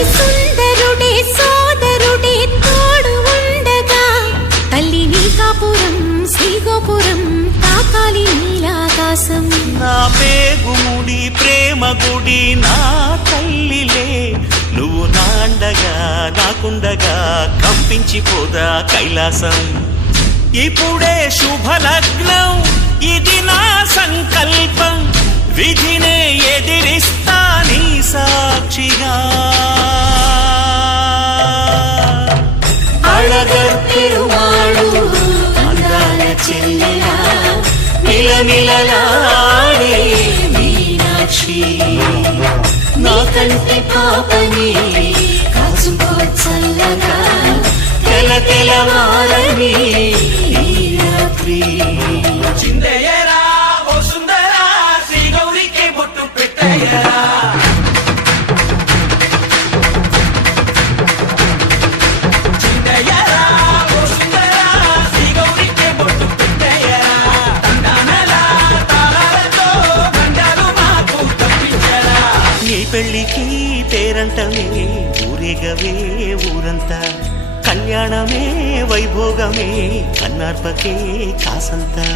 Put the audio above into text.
అతి సుందరుడే సోదరుడే తోడు ఉండగా తల్లి నీ కాపురం శ్రీగోపురం తాకాలి నీలాకాశం. నా పేగుముడి ప్రేమ గుడి నా తల్లిలే, నువ్వు నాండగా నాకుండగా కంపించిపోదా కైలాసం. ఇప్పుడే శుభలగ్నం ఇది నా సంకల్పం, విధినే ఎదిరిస్తా నీ సాక్షిగా. అళగర్ పెరుమాళు అందాల చెల్లెలా మిలమిలలాడే మీనాక్షి, నా కంటి పాపని కాచుకో చల్లగా తెల తెలవారని రాత్రి. చిందయ్యరా ఓ సుందరా శ్రీ గౌరికి బొట్టు పెట్టయ్యరా. చిందయ్యరా ఓ సుందరా శ్రీ గౌరికి బొట్టు పెట్టయ్యరా. తండానలా తాళాలతో గండాలు మాకు తప్పించరా. నీ పెళ్ళికి పేరంటమే ఊరేగవే ఊరంతా, కళ్యాణమే వైభోగమే కన్నార్పకే కాసంతా.